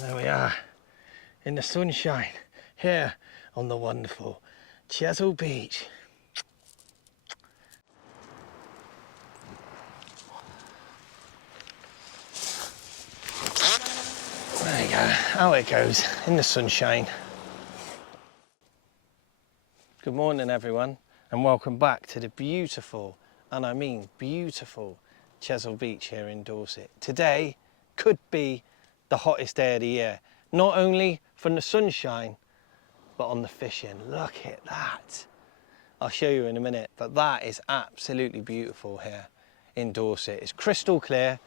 There we are, in the sunshine, here on the wonderful Chesil Beach. There you go, how it goes, in the sunshine. Good morning everyone, and welcome back to the beautiful, and I mean beautiful, Chesil Beach here in Dorset. Today could be the hottest day of the year, not only from the sunshine, but on the fishing. Look at that. I'll show you in a minute, but that is absolutely beautiful here in Dorset. It's crystal clear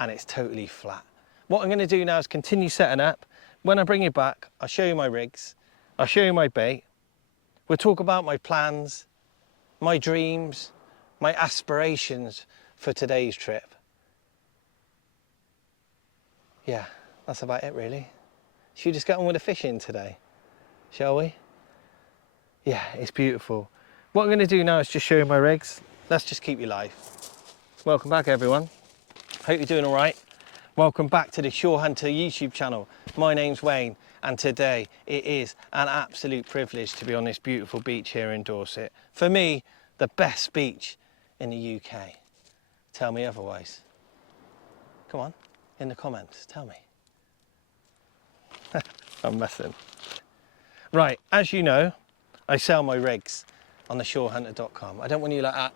and it's totally flat. What I'm going to do now is continue setting up. When I bring you back, I'll show you my rigs, I'll show you my bait, we'll talk about my plans, my dreams, my aspirations for today's trip. Yeah, that's about it really. Should we just get on with the fishing today, shall we? Yeah, it's beautiful. What I'm going to do now is just show you my rigs. Let's just keep you live. Welcome back everyone. Hope you're doing all right. Welcome back to the Shore Hunter YouTube channel. My name's Wayne and today it is an absolute privilege to be on this beautiful beach here in Dorset. For me, the best beach in the UK. Tell me otherwise. Come on, in the comments, tell me. I'm messing. Right, as you know, I sell my rigs on the shorehunter.com. I don't want you like that,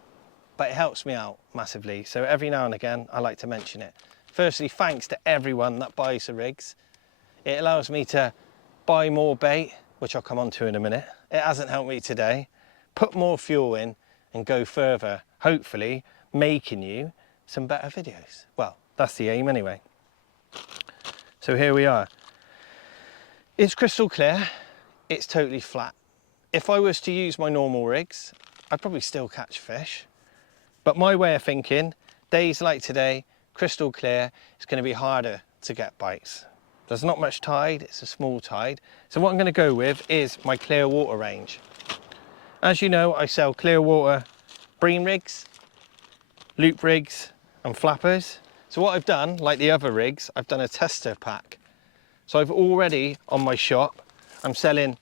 but it helps me out massively. So every now and again, I like to mention it. Firstly, thanks to everyone that buys the rigs. It allows me to buy more bait, which I'll come on to in a minute. It hasn't helped me today. Put more fuel in and go further, hopefully making you some better videos. Well, that's the aim anyway. So here we are. It's crystal clear, it's totally flat. If I was to use my normal rigs, I'd probably still catch fish. But my way of thinking, days like today, crystal clear, it's going to be harder to get bites. There's not much tide, it's a small tide. So what I'm going to go with is my clear water range. As you know, I sell clear water bream rigs, loop rigs and flappers. So what I've done, like the other rigs, I've done a tester pack. So I've already, on my shop, I'm selling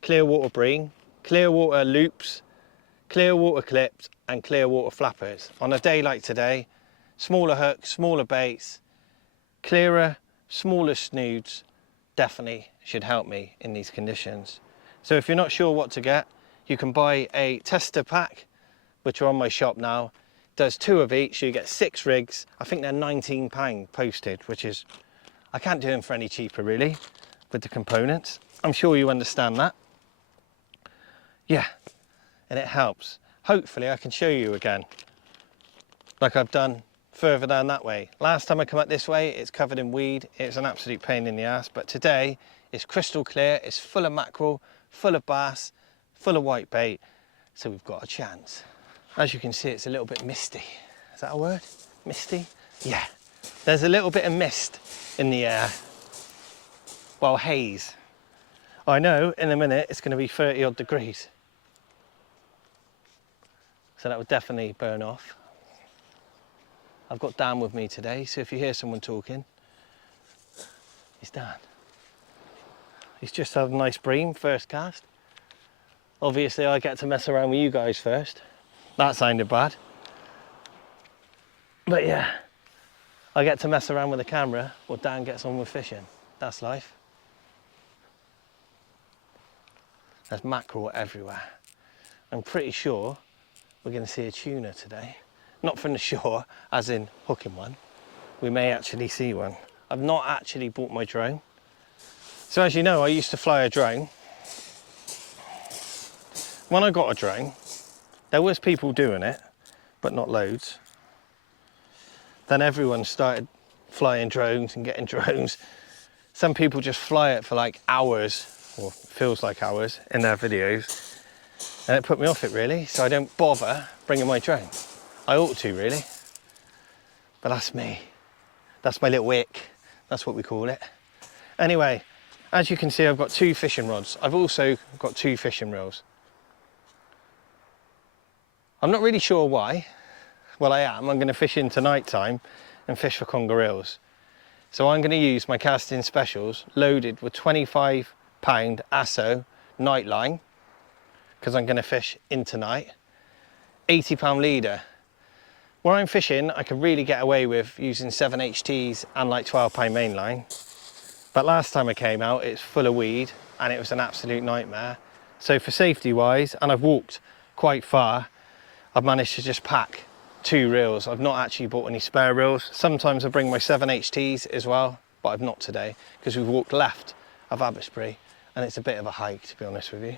clear water bream, clear water loops, clear water clips and clear water flappers. On a day like today, smaller hooks, smaller baits, clearer, smaller snoods definitely should help me in these conditions. So if you're not sure what to get, you can buy a tester pack, which are on my shop now. Does 2 of each, so you get 6 rigs. I think they're £19 posted, which is, I can't do them for any cheaper really, with the components. I'm sure you understand that. Yeah, and it helps. Hopefully I can show you again, like I've done further down that way. Last time I come up this way, it's covered in weed. It's an absolute pain in the ass, but today it's crystal clear. It's full of mackerel, full of bass, full of white bait. So we've got a chance. As you can see, it's a little bit misty. Is that a word? Misty? Yeah. There's a little bit of mist in the air. Well, haze. I know in a minute it's going to be 30 odd degrees. So that would definitely burn off. I've got Dan with me today, so if you hear someone talking, it's Dan. He's just had a nice bream, first cast. Obviously I get to mess around with you guys first. That sounded bad. But yeah, I get to mess around with the camera while Dan gets on with fishing. That's life. There's mackerel everywhere. I'm pretty sure we're going to see a tuna today. Not from the shore, as in hooking one. We may actually see one. I've not actually bought my drone. So as you know, I used to fly a drone. When I got a drone, there was people doing it, but not loads. Then everyone started flying drones and getting drones. Some people just fly it for like hours, or feels like hours, in their videos. And it put me off it really, so I don't bother bringing my drone. I ought to really, but that's me. That's my little ick, that's what we call it. Anyway, as you can see, I've got 2 fishing rods. I've also got 2 fishing reels. I'm not really sure why. Well, I am. I'm going to fish into night time and fish for conger eels. So I'm going to use my casting specials loaded with 25-pound Asso night line, because I'm going to fish in tonight. 80-pound leader. Where I'm fishing, I can really get away with using 7 HTs and like 12-pound mainline. But last time I came out, it's full of weed and it was an absolute nightmare. So for safety wise, and I've walked quite far, I've managed to just pack 2 reels. I've not actually bought any spare reels. Sometimes I bring my 7 HTs as well, but I've not today because we've walked left of Abbotsbury and it's a bit of a hike, to be honest with you.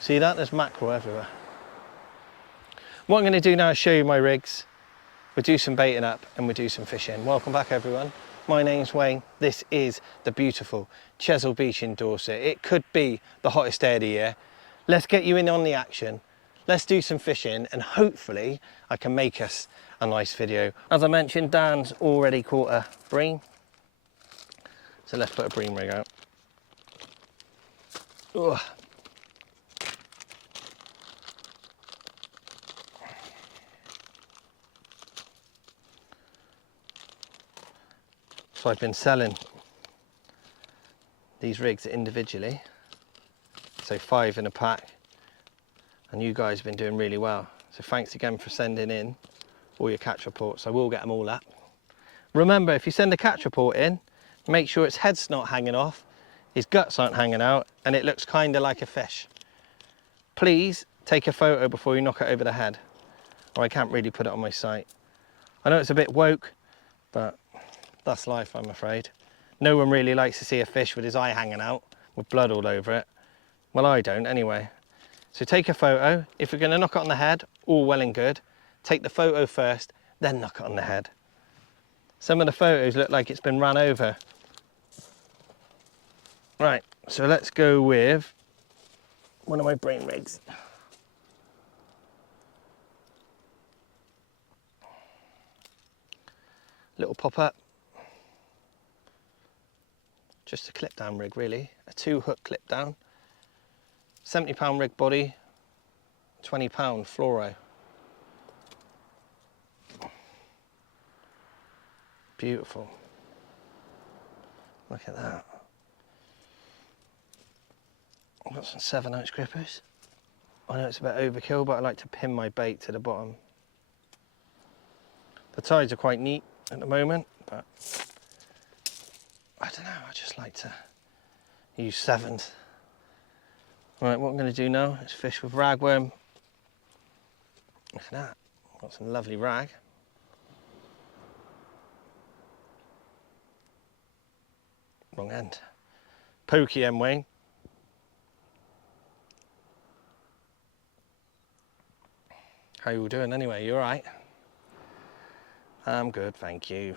See that? There's mackerel everywhere. What I'm going to do now is show you my rigs. We'll do some baiting up and we'll do some fishing. Welcome back, everyone. My name's Wayne. This is the beautiful Chesil Beach in Dorset. It could be the hottest day of the year. Let's get you in on the action. Let's do some fishing and hopefully I can make us a nice video. As I mentioned, Dan's already caught a bream. So let's put a bream rig out. Ugh. So I've been selling these rigs individually, so 5 in a pack, and you guys have been doing really well. So thanks again for sending in all your catch reports. I will get them all up. Remember, if you send a catch report in, make sure its head's not hanging off, his guts aren't hanging out, and it looks kind of like a fish. Please take a photo before you knock it over the head, or I can't really put it on my site. I know it's a bit woke, but that's life, I'm afraid. No one really likes to see a fish with his eye hanging out, with blood all over it. Well, I don't anyway. So take a photo. If you're going to knock it on the head, all well and good. Take the photo first, then knock it on the head. Some of the photos look like it's been run over. Right, so let's go with one of my Bream rigs. Little pop-up. Just a clip down rig really, a 2-hook clip down. 70-pound rig body, 20-pound fluoro. Beautiful. Look at that. I've got some 7-ounce grippers. I know it's a bit overkill, but I like to pin my bait to the bottom. The tides are quite neat at the moment, but I don't know, I just like to use 7s. Right, what I'm going to do now is fish with ragworm. Look at that, got some lovely rag. Wrong end. Pokey M, Wayne. How you all doing anyway, you alright? I'm good, thank you.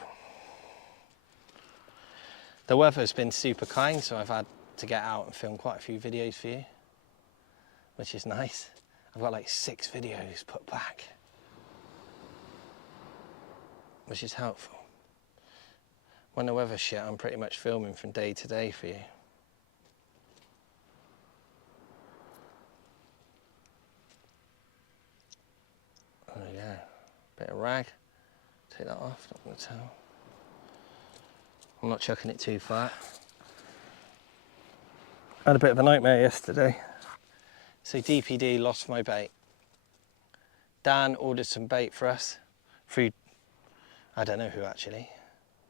The weather's been super kind, so I've had to get out and film quite a few videos for you, which is nice. I've got like 6 videos put back, which is helpful. When the weather's shit, I'm pretty much filming from day to day for you. There we go. Bit of rag. Take that off, not going to tell. I'm not chucking it too far. I had a bit of a nightmare yesterday. So DPD lost my bait. Dan ordered some bait for us through, I don't know who actually,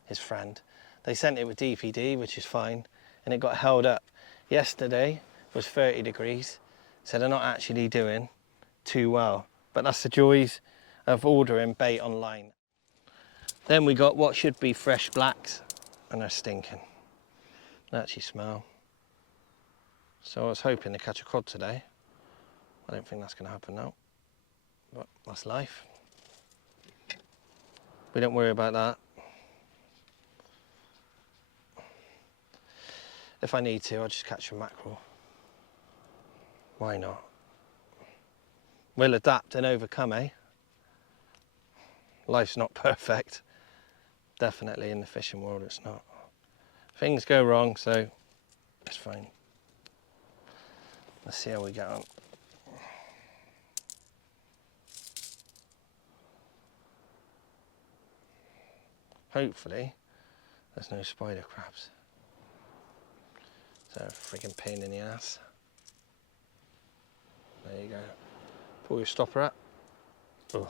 his friend. They sent it with DPD, which is fine, and it got held up. Yesterday was 30 degrees, so they're not actually doing too well. But that's the joys of ordering bait online. Then we got what should be fresh blacks, and they're stinking. They actually smell. So I was hoping to catch a cod today. I don't think that's going to happen now, but that's life. We don't worry about that. If I need to, I'll just catch a mackerel. Why not? We'll adapt and overcome, eh? Life's not perfect. Definitely in the fishing world it's not. Things go wrong, so it's fine. Let's see how we get on. Hopefully there's no spider crabs. So, freaking pain in the ass. There you go. Pull your stopper up. Oh,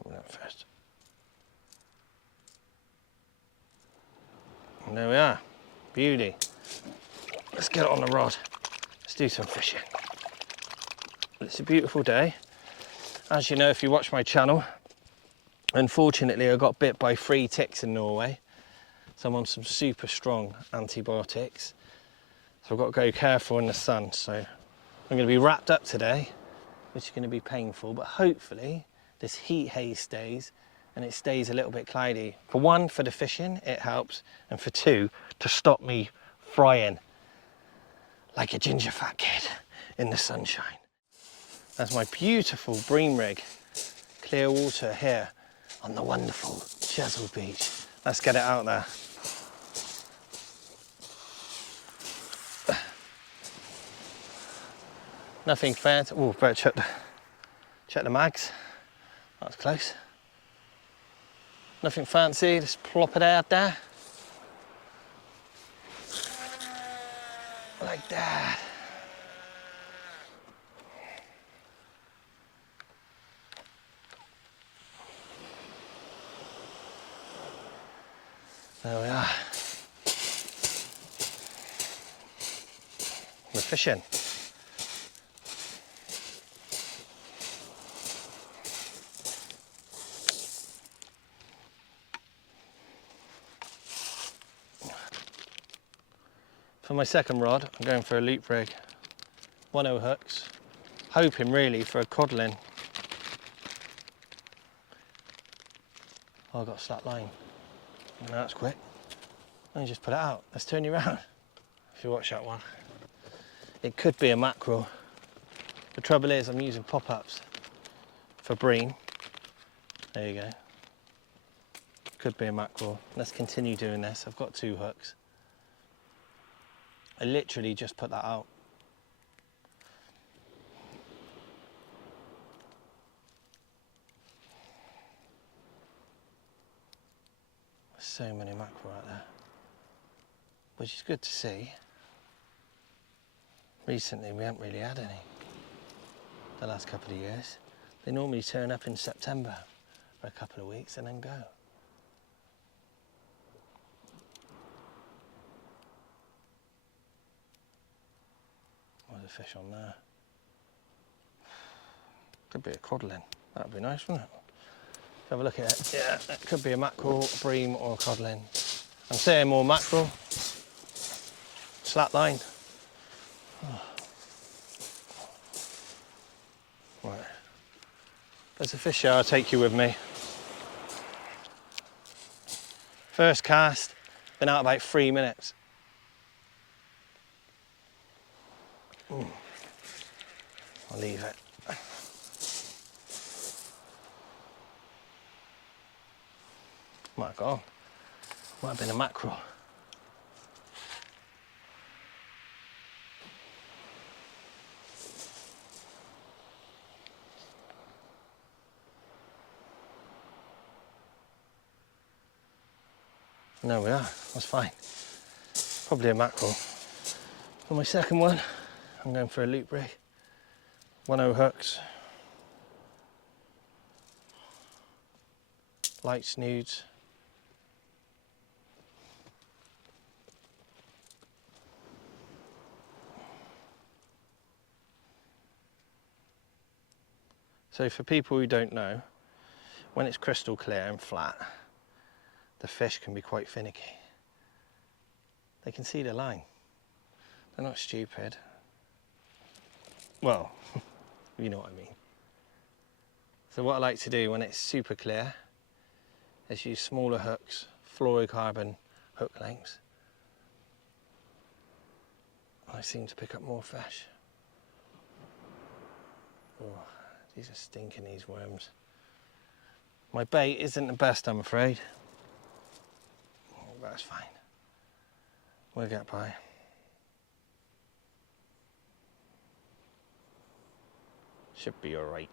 open that first. And there we are. Beauty. Let's get it on the rod. Let's do some fishing. It's a beautiful day. As you know, if you watch my channel, unfortunately I got bit by 3 ticks in Norway. So I'm on some super strong antibiotics. So I've got to go careful in the sun. So I'm going to be wrapped up today, which is going to be painful, but hopefully this heat haze stays and it stays a little bit cloudy. For one, for the fishing, it helps. And for two, to stop me frying like a ginger fat kid in the sunshine. That's my beautiful Bream rig. Clear water here on the wonderful Chesil beach. Let's get it out there. Nothing fancy. Oh, better check the mags. That's close. Nothing fancy, just plop it out there. Like that. There we are. We're fishing. For my second rod, I'm going for a loop rig. 1/0 hooks. Hoping really for a codling. Oh, I got a slack line. No, that's quick. Let me just put it out. Let's turn you around. If you watch that one. It could be a mackerel. The trouble is I'm using pop-ups for Bream. There you go. Could be a mackerel. Let's continue doing this. I've got 2 hooks. I literally just put that out. There's so many mackerel out there, which is good to see. Recently we haven't really had any the last couple of years. They normally turn up in September for a couple of weeks and then go. There's a fish on there. Could be a codling. That'd be nice, wouldn't it? Let's have a look at it. Yeah, it could be a mackerel, a bream or a codling. I'm saying more mackerel. Slack line. Oh. Right. There's a fish here, I'll take you with me. First cast, been out about 3 minutes. Ooh. I'll leave it. My God, might have been a mackerel. No, we are. That's fine. Probably a mackerel. For my second one, I'm going for a loop rig. 1/0 hooks. Light snoods. So for people who don't know, when it's crystal clear and flat, the fish can be quite finicky. They can see the line. They're not stupid. Well, you know what I mean. So what I like to do when it's super clear is use smaller hooks, fluorocarbon hook lengths. I seem to pick up more fish. Oh, these are stinking, these worms. My bait isn't the best, I'm afraid. Oh, that's fine. We'll get by. Should be all right.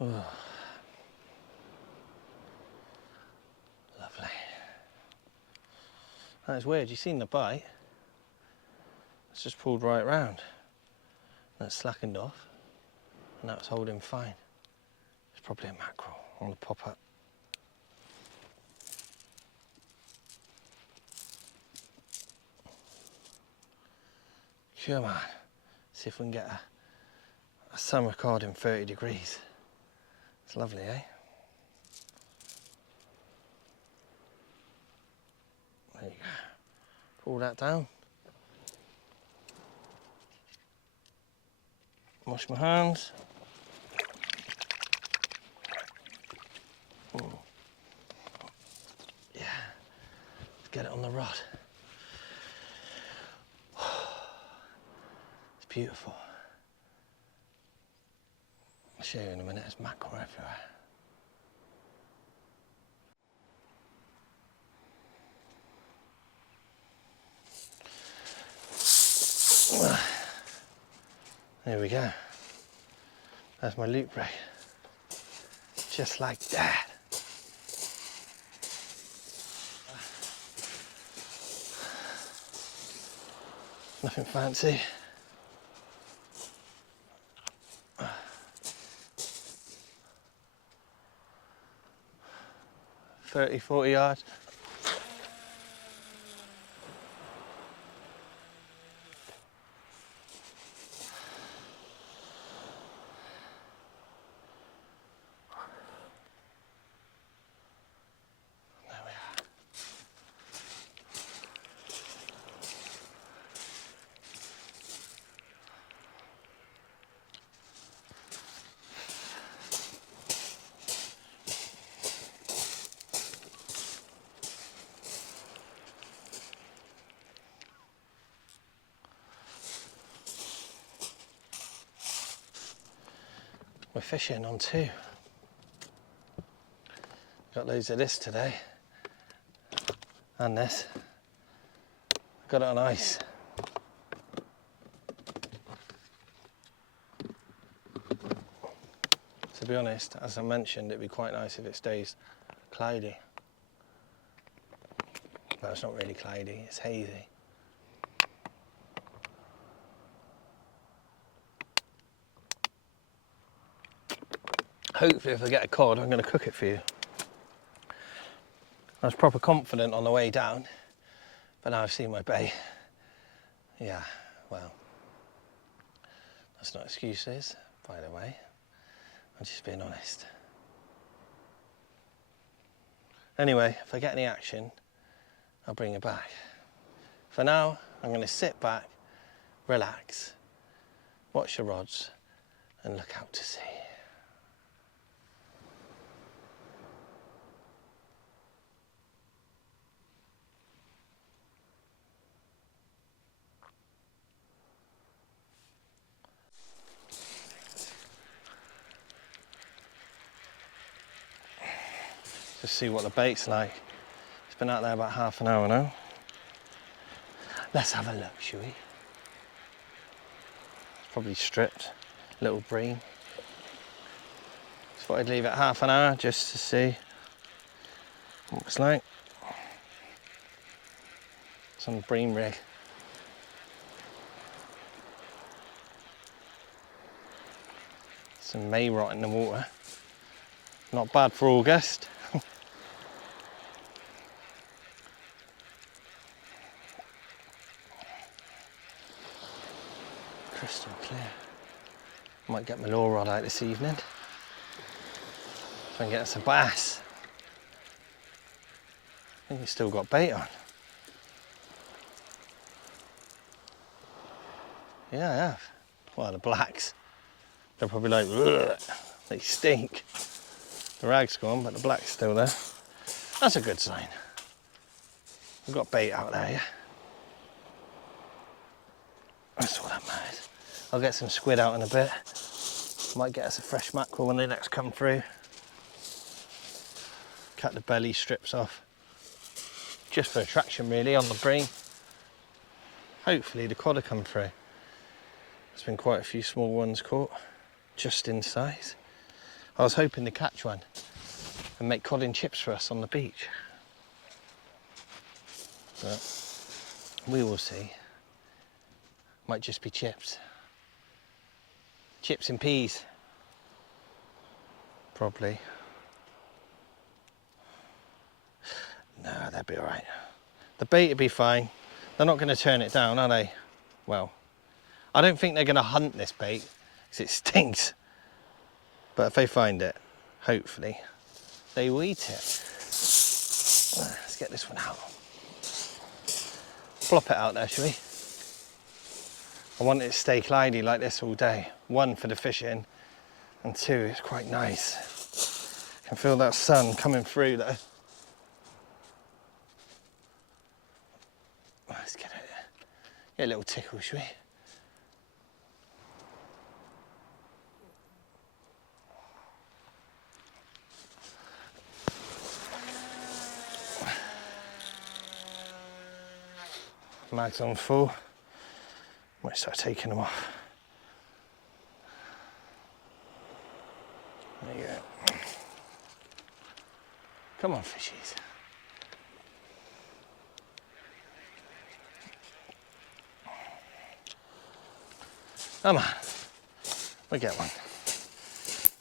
Oh. Lovely. That's weird, you've seen the bite. It's just pulled right round. That's slackened off. And now it's holding fine. It's probably a mackerel on the pop up. Come on. See if we can get a summer cod in 30 degrees. It's lovely, eh? There you go. Pull that down. Wash my hands. Ooh. Yeah. Let's get it on the rod. It's beautiful. I'll show you in a minute. There's mackerel everywhere. There we go. That's my loop rig. Just like that. Nothing fancy. 30, 40 yards. We're fishing on 2. Got loads of this today. And this. Got it on ice. To be honest, as I mentioned, it'd be quite nice if it stays cloudy. But it's not really cloudy, it's hazy. Hopefully if I get a cod, I'm going to cook it for you. I was proper confident on the way down, but now I've seen my bait. Yeah, well, that's not excuses, by the way. I'm just being honest. Anyway, if I get any action, I'll bring it back. For now, I'm going to sit back, relax, watch the rods, and look out to sea. Just see what the bait's like. It's been out there about half an hour now. Let's have a look, shall we? It's probably stripped. Little bream. Just thought I'd leave it half an hour just to see what it's like. It's on the bream rig. Some may rot in the water. Not bad for August. Crystal clear. Might get my lure rod out this evening. Try and get some bass. I think it's still got bait on. Yeah, I have. Well, the blacks. They're probably like, ugh, they stink. The rag's gone, but the black's still there. That's a good sign. We've got bait out there, yeah? That's all that matters. I'll get some squid out in a bit. Might get us a fresh mackerel when they next come through. Cut the belly strips off. Just for attraction really on the bream. Hopefully the cod will come through. There's been quite a few small ones caught, just in size. I was hoping to catch one and make cod and chips for us on the beach. But we will see. Might just be chips. Chips and peas. Probably. No, they'll be alright. The bait will be fine. They're not going to turn it down, are they? Well, I don't think they're going to hunt this bait because it stinks. But if they find it, hopefully, they will eat it. Let's get this one out. Flop it out there, shall we? I want it to stay glidey like this all day. One, for the fishing, and two, it's quite nice. I can feel that sun coming through though. Let's get a little tickle, shall we? Mag's on full. Might start taking them off. There you go. Come on, fishies. Come on. We get one.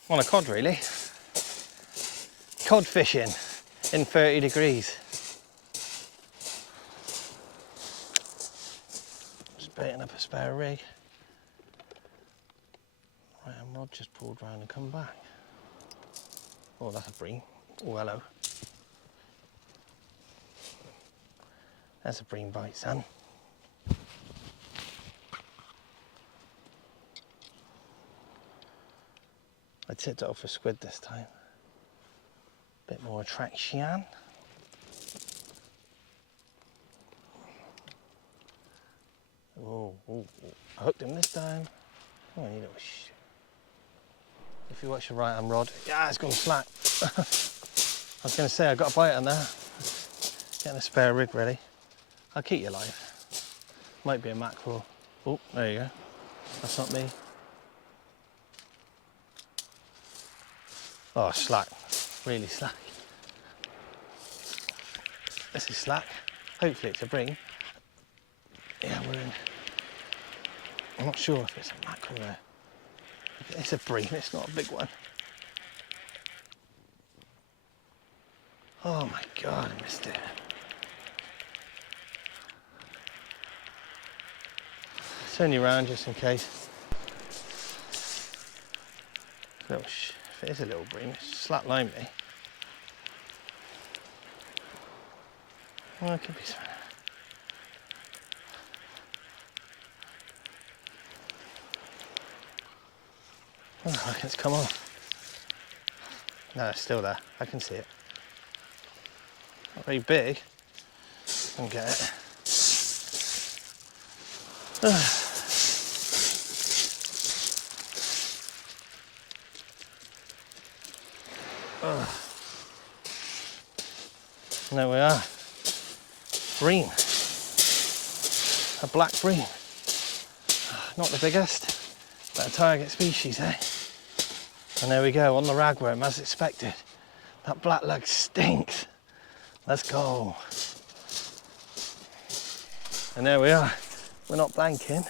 On a cod, really. Cod fishing in 30 degrees. Baiting up a spare rig. Right, and rod just pulled round and come back. Oh, that's a bream. Oh, hello. That's a bream bite, son. I tipped it off a squid this time. Bit more attraction. Oh, I hooked him this time. Oh, you little shit. If you watch your right hand rod, yeah, it's gone slack. I was going to say, I got a bite on there. Getting a spare rig ready. I'll keep you alive. Might be a mackerel. Oh, there you go. That's not me. Oh, slack. Really slack. This is slack. Hopefully it's a bream. Yeah, we're in. I'm not sure if it's a mackerel there. It's a bream, it's not a big one. Oh my God, I missed it. Turn you around just in case. If it is a little bream, it's slap line me. Oh, it could be something. Oh, I reckon it's come off. No, it's still there. I can see it. Not very big. I can get it. And there we are. Bream. A black bream. Not the biggest, but a target species, eh? And there we go, on the ragworm as expected. That black lug stinks. Let's go. And there we are. We're not blanking.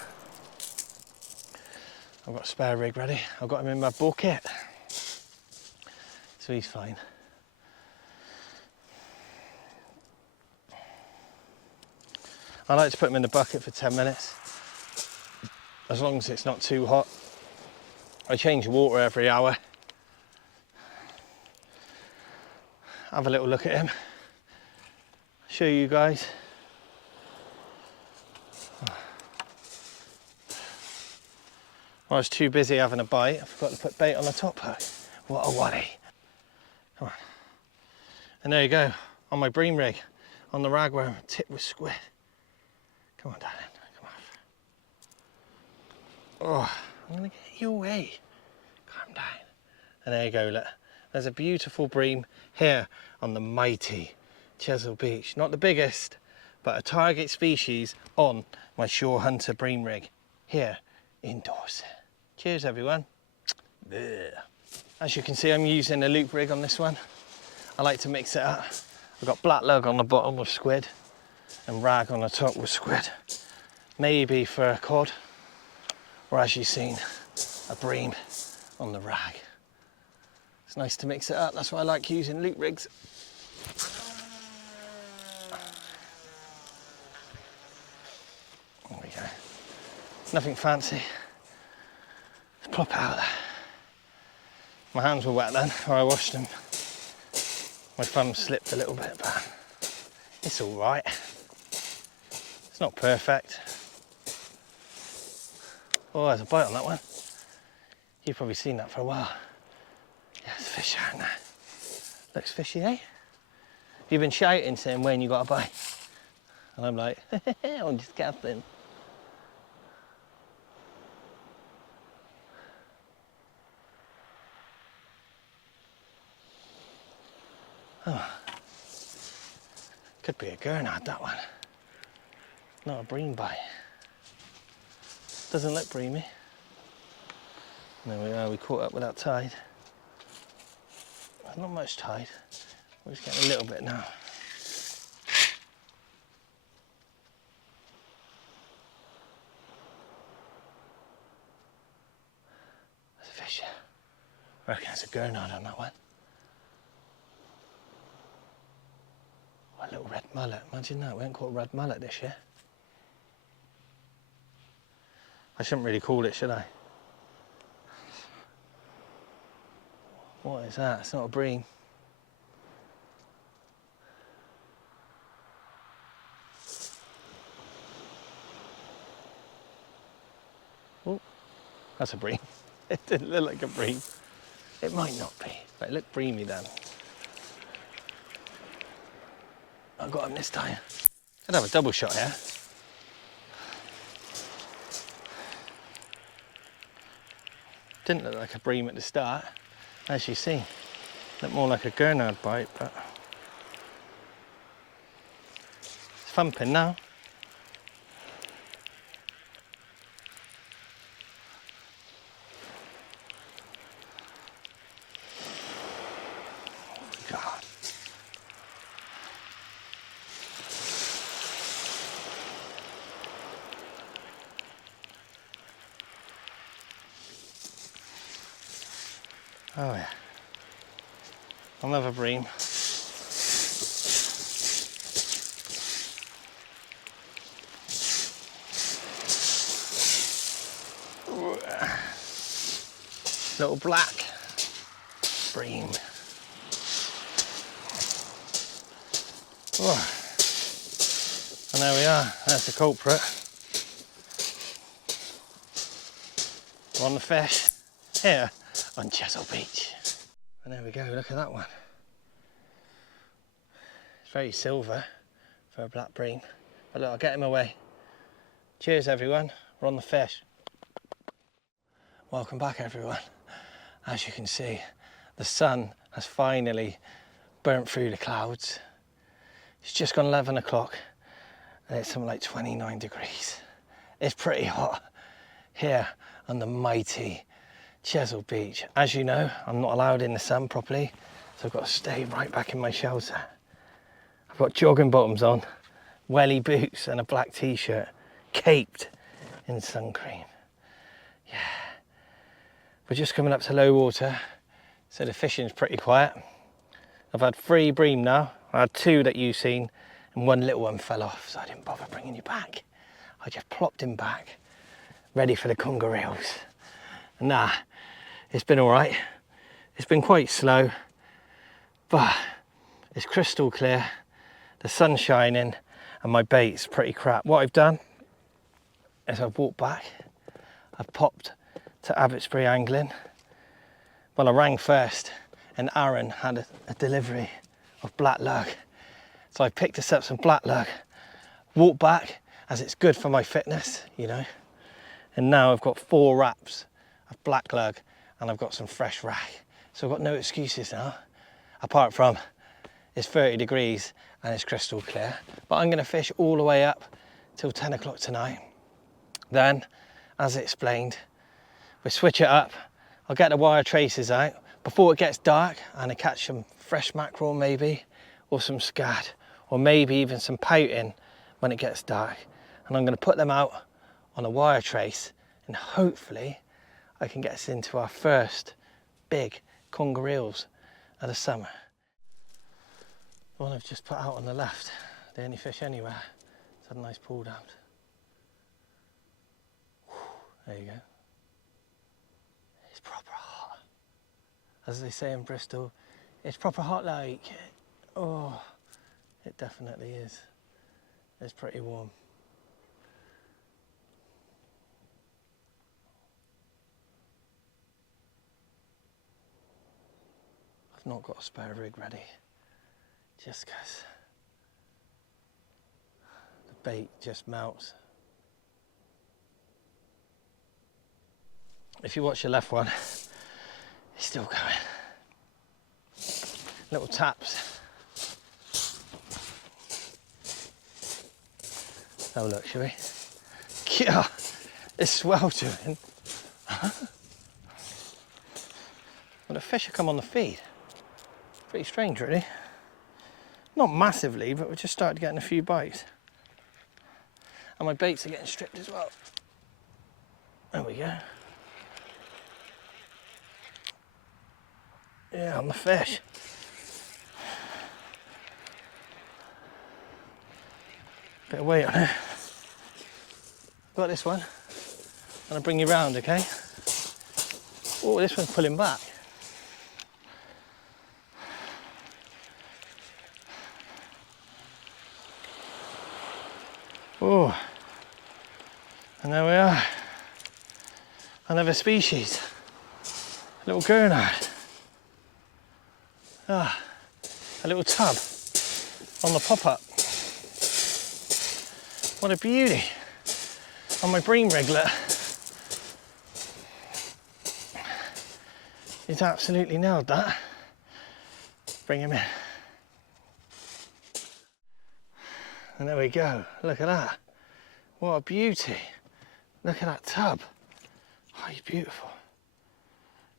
I've got a spare rig ready. I've got him in my bucket. So he's fine. I like to put him in the bucket for 10 minutes. As long as it's not too hot. I change the water every hour. Have a little look at him. Show you guys. I was too busy having a bite. I forgot to put bait on the top hook. What a worry. Come on. And there you go, on my bream rig, on the ragworm, tipped with squid. Come on, darling, come on. Oh, I'm gonna get you away. Calm down. And there you go, look. There's a beautiful bream here on the mighty Chesil beach. Not the biggest, but a target species on my Shore Hunter bream rig here in Dorset. Cheers, everyone. Blech. As you can see, I'm using a loop rig on this one. I like to mix it up. I've got black lug on the bottom with squid and rag on the top with squid. Maybe for a cod, or as you've seen, a bream on the rag. It's nice to mix it up. That's why I like using loop rigs. There we go. Nothing fancy. Let's plop it out there. My hands were wet then, or I washed them. My thumb slipped a little bit, but it's all right. It's not perfect. Oh, there's a bite on that one. You've probably seen that for a while. Yeah, there's fish out there. Looks fishy, eh? You've been shouting saying when you got a bite. And I'm like, I'm just casting. Oh. Could be a gurnard, that one. Not a bream bite. Doesn't look breamy. There we are, we caught up with that tide. Not much tide. We're just getting a little bit now. There's a fish here. I reckon there's a gurnard on that one. A little red mullet. Imagine that, we haven't caught a red mullet this year. I shouldn't really call it, should I? What is that? It's not a bream. Oh, that's a bream. It didn't look like a bream. It might not be, but it looked breamy then. I got him this time. Could have a double shot here. Didn't look like a bream at the start, as you see. Looked more like a gurnard bite, but it's thumping now. God. Oh yeah, another bream. Little black bream. Oh. And there we are, there's the culprit. We're on the fish here on Chesil Beach. And there we go, look at that one. It's very silver for a black bream. But look, I'll get him away. Cheers everyone, we're on the fish. Welcome back everyone. As you can see, the sun has finally burnt through the clouds. It's just gone 11 o'clock and it's something like 29 degrees. It's pretty hot here on the mighty Chesil Beach. As you know, I'm not allowed in the sun properly, so I've got to stay right back in my shelter. I've got jogging bottoms on, welly boots and a black t-shirt, caped in sun cream. Yeah. We're just coming up to low water, so the fishing's pretty quiet. I've had 3 bream now. I had 2 that you've seen, and 1 little one fell off, so I didn't bother bringing you back. I just plopped him back, ready for the conger reels. Nah, it's been all right. It's been quite slow, but it's crystal clear. The sun's shining, and my bait's pretty crap. What I've done is I've walked back. I've popped to Abbotsbury Angling. Well, I rang first and Aaron had a delivery of black lug. So I picked us up some black lug, walked back as it's good for my fitness, you know. And now I've got 4 wraps of black lug and I've got some fresh rag. So I've got no excuses now, apart from it's 30 degrees and it's crystal clear. But I'm gonna fish all the way up till 10 o'clock tonight. Then, as explained, we switch it up. I'll get the wire traces out before it gets dark and I catch some fresh mackerel maybe, or some scat, or maybe even some pouting when it gets dark. And I'm going to put them out on a wire trace and hopefully I can get us into our first big conger eels of the summer. The one I've just put out on the left, the only fish anywhere. It's had a nice pull down. There you go. It's proper hot. As they say in Bristol, it's proper hot like. Oh, it definitely is. It's pretty warm. I've not got a spare rig ready, just because the bait just melts. If you watch your left one, it's still going. Little taps. Have a look, shall we? Yeah, it's sweltering. Well, the fish have come on the feed. Pretty strange, really. Not massively, but we just started getting a few bites. And my baits are getting stripped as well. There we go. Yeah, on the fish. Bit of weight on it. Got this one. I'm gonna bring you round, okay? Oh, this one's pulling back. Oh, and there we are. Another species. A little gurnard. Ah, a little tub on the pop-up. What a beauty. On my Bream regler. He's absolutely nailed that. Bring him in. And there we go. Look at that. What a beauty. Look at that tub. Oh, he's beautiful.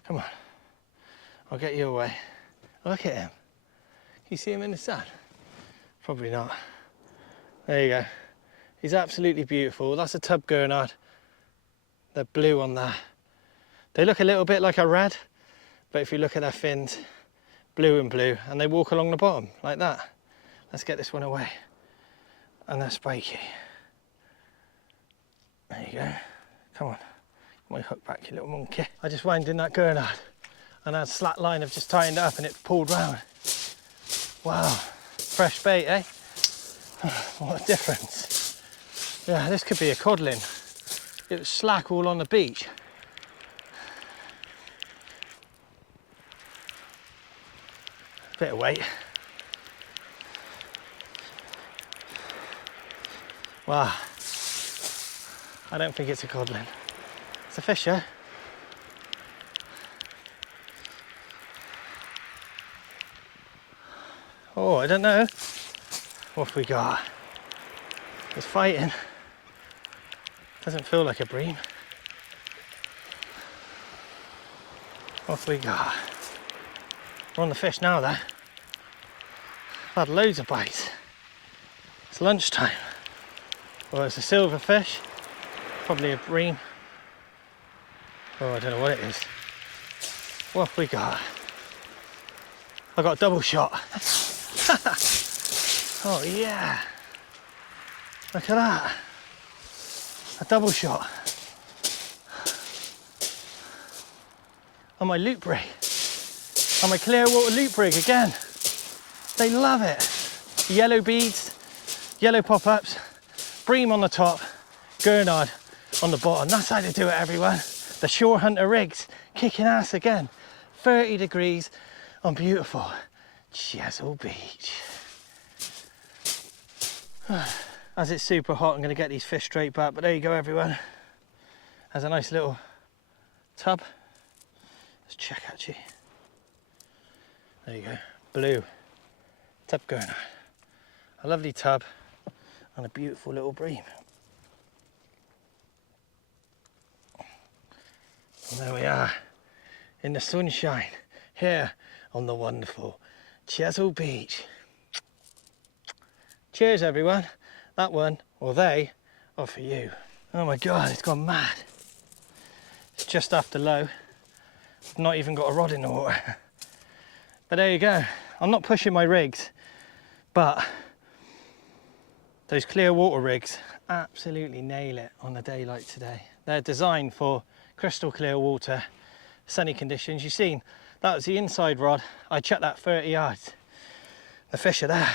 Come on. I'll get you away. Look at him. Can you see him in the sun? Probably not. There you go. He's absolutely beautiful. That's a tub gurnard. They're blue on there. They look a little bit like a red, but if you look at their fins, blue and blue, and they walk along the bottom like that. Let's get this one away. And they're spiky. There you go. Come on. My hook back, you little monkey. I just wound in that gurnard and that slack line of just tying it up and it pulled round. Wow. Fresh bait, eh? What a difference. Yeah, this could be a codling. It was slack all on the beach. Bit of weight. Wow. I don't think it's a codling. It's a fisher. Oh, I don't know. What have we got? It's fighting. Doesn't feel like a bream. What have we got? We're on the fish now there. I've had loads of bites. It's lunchtime. Well, it's a silver fish. Probably a bream. Oh, I don't know what it is. What have we got? I got a double shot. Oh yeah. Look at that. A double shot. On my loop rig. On my clear water loop rig again. They love it. Yellow beads, yellow pop-ups, bream on the top, gurnard on the bottom. That's how they do it, everyone. The Shore Hunter rigs, kicking ass again. 30 degrees on beautiful Chesil Beach. As it's super hot, I'm going to get these fish straight back, but there you go, everyone. There's a nice little tub. Let's check actually. There you go, blue tub gurnard. A lovely tub and a beautiful little bream. And there we are. in the sunshine here on the wonderful Chesil Beach. Cheers everyone. That one, or they, are for you. Oh my God, it's gone mad. It's just after low. I've not even got a rod in the water. But there you go. I'm not pushing my rigs, but those clear water rigs absolutely nail it on a day like today. They're designed for crystal clear water, sunny conditions. You've seen, that was the inside rod. I chucked that 30 yards. The fish are there.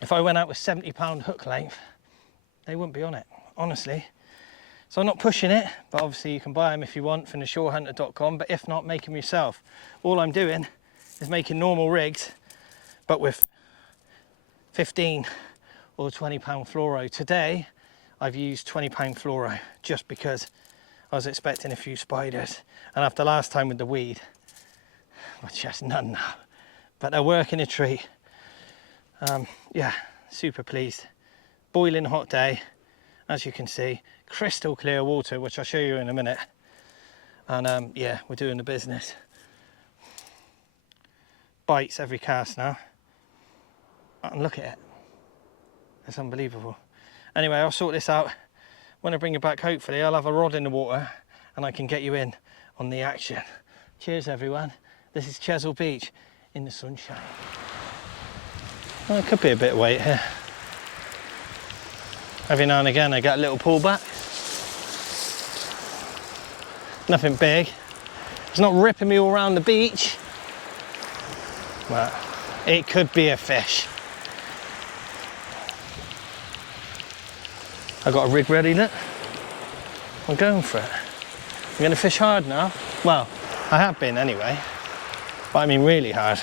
If I went out with 70-pound hook length, they wouldn't be on it, honestly. So I'm not pushing it, but obviously you can buy them if you want from theshorehunter.com, but if not, make them yourself. All I'm doing is making normal rigs, but with 15 or 20-pound fluoro. Today, I've used 20-pound fluoro just because I was expecting a few spiders. And after last time with the weed, well, just none now. But they're working a treat. Yeah, super pleased. Boiling hot day, as you can see. Crystal clear water, which I'll show you in a minute. And yeah, we're doing the business. Bites every cast now. And look at it. It's unbelievable. Anyway, I'll sort this out. When I bring it back, hopefully, I'll have a rod in the water and I can get you in on the action. Cheers, everyone. This is Chesil Beach in the sunshine. Well, it could be a bit of weight here. Every now and again, I get a little pullback. Nothing big. It's not ripping me all around the beach. But it could be a fish. I got a rig ready, look. I'm going for it. I'm going to fish hard now. Well, I have been anyway, but I mean really hard.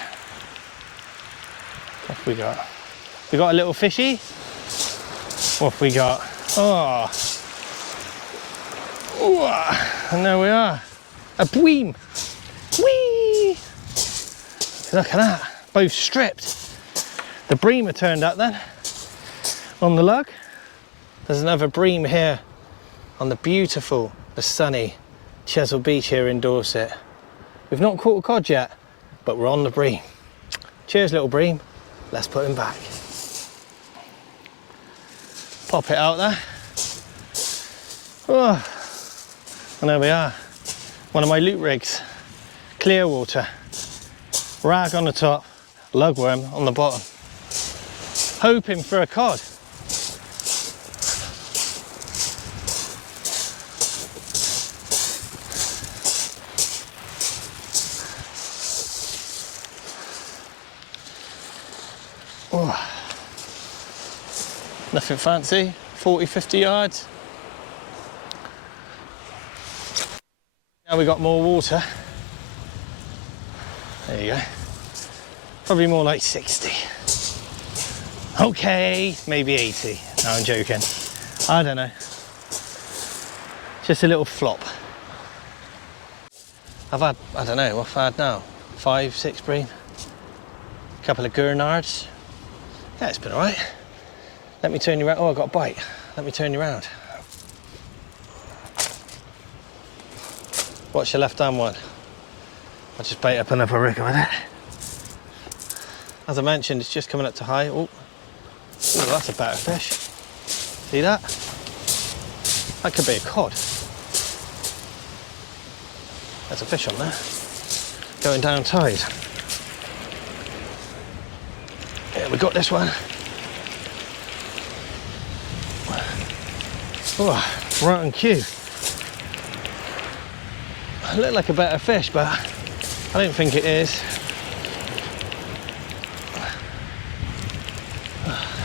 What have we got? We got a little fishy. What have we got? Oh. Ooh, and there we are. A bream. Whee! Look at that. Both stripped. The bream are turned up then on the lug. There's another bream here on the beautiful, the sunny Chesil Beach here in Dorset. We've not caught a cod yet, but we're on the bream. Cheers, little bream. Let's put him back. Pop it out there. Oh. And there we are. One of my loop rigs. Clear water. Rag on the top, lugworm on the bottom. Hoping for a cod. Oh. Nothing fancy, 40, 50 yards. Now we got more water. There you go. Probably more like 60. Okay, maybe 80. No, I'm joking. I don't know. Just a little flop. I've had, I don't know, what I've had now? 5, 6 bream. A couple of gurnards. Yeah, it's been all right. Let me turn you around. Oh, I got a bite. Let me turn you around. Watch your left hand one. I'll just bait up another rig with it. As I mentioned, it's just coming up to high. Oh, that's a better fish. See that? That could be a cod. There's a fish on there. Going down tide. Yeah, we got this one. Oh, right on cue. It looked like a better fish, but I don't think it is.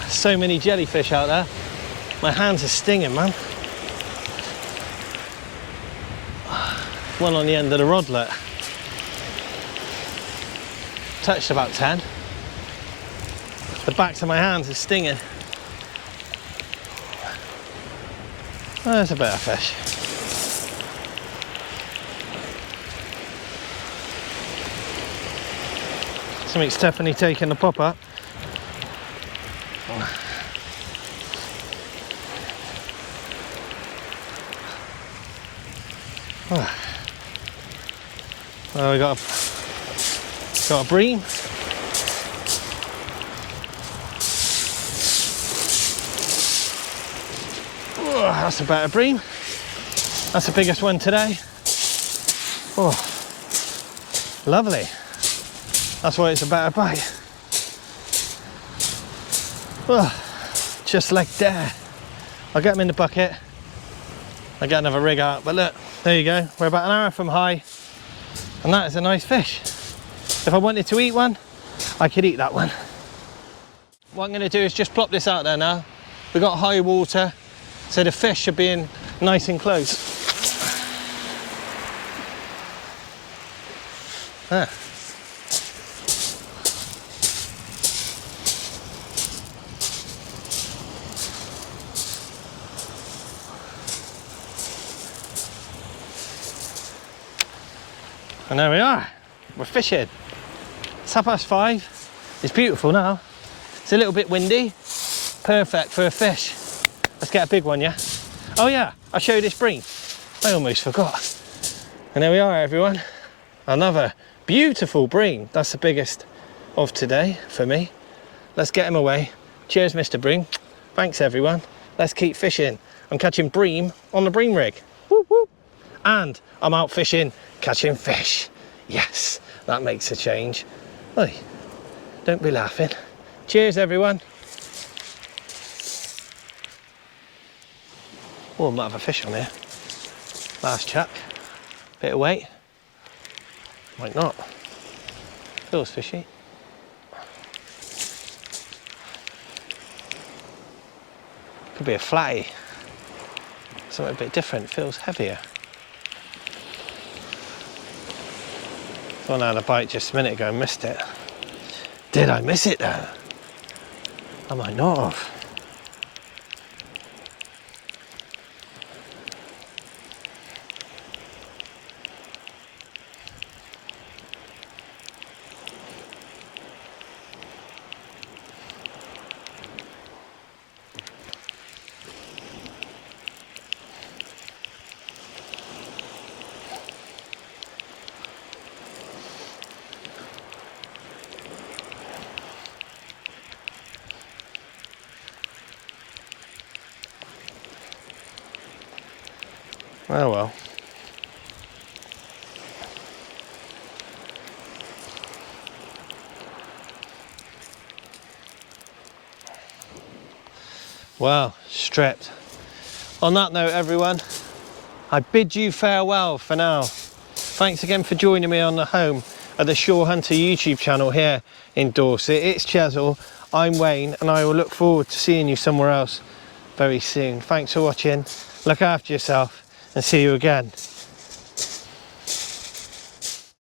So many jellyfish out there. My hands are stinging, man. One on the end of the rod, look. Touched about 10. The backs of my hands are stinging. Oh, that's a better fish. Something's definitely taking the pop up. Oh. Well, we got a bream. Oh, that's a better bream. That's the biggest one today. Oh, lovely. That's why it's a better bite. Oh, just like that. I'll get them in the bucket. I'll get another rig out, but look, there you go. We're about an hour from high, and that is a nice fish. If I wanted to eat one, I could eat that one. What I'm going to do is just plop this out there now. We've got high water, so the fish should be in nice and close. Ah. And there we are, we're fishing. It's 5:30, it's beautiful now. It's a little bit windy, perfect for a fish. Let's get a big one, yeah? Oh yeah, I'll show you this bream. I almost forgot. And there we are, everyone. Another beautiful bream. That's the biggest of today for me. Let's get him away. Cheers, Mr. Bream. Thanks, everyone. Let's keep fishing. I'm catching bream on the bream rig. Whoop, whoop. And I'm out fishing, catching fish. Yes, that makes a change. Oi, don't be laughing. Cheers, everyone. Oh, I might have a fish on here. Last chuck. Bit of weight. Might not. Feels fishy. Could be a flatty. Something a bit different. Feels heavier. One had a bite just a minute ago and missed it. Did I miss it though? I might not have. Oh well. Well, stripped. On that note, everyone, I bid you farewell for now. Thanks again for joining me on the home of the Shore Hunter YouTube channel here in Dorset. It's Chesil, I'm Wayne, and I will look forward to seeing you somewhere else very soon. Thanks for watching, look after yourself, and see you again